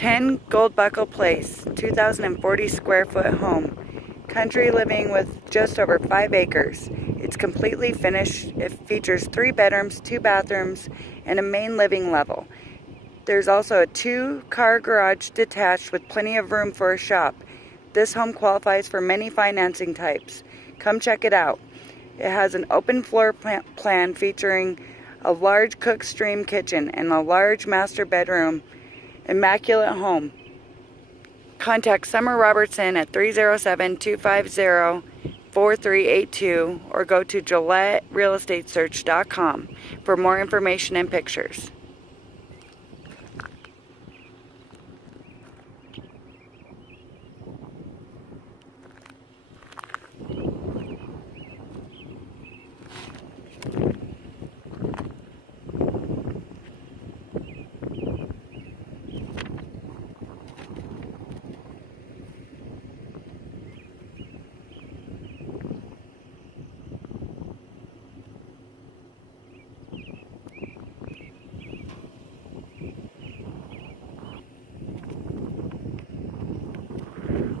10 Gold Buckle Place, 2,040 square foot home. Country living with just over 5 acres. It's completely finished. It features 3 bedrooms, 2 bathrooms, and a main living level. There's also a 2-car garage detached with plenty of room for a shop. This home qualifies for many financing types. Come check it out. It has an open floor plan featuring a large cook-stream kitchen and a large master bedroom. Immaculate home. Contact Summer Robertson at 307-250-4382 or go to GilletteRealEstateSearch.com for more information and pictures.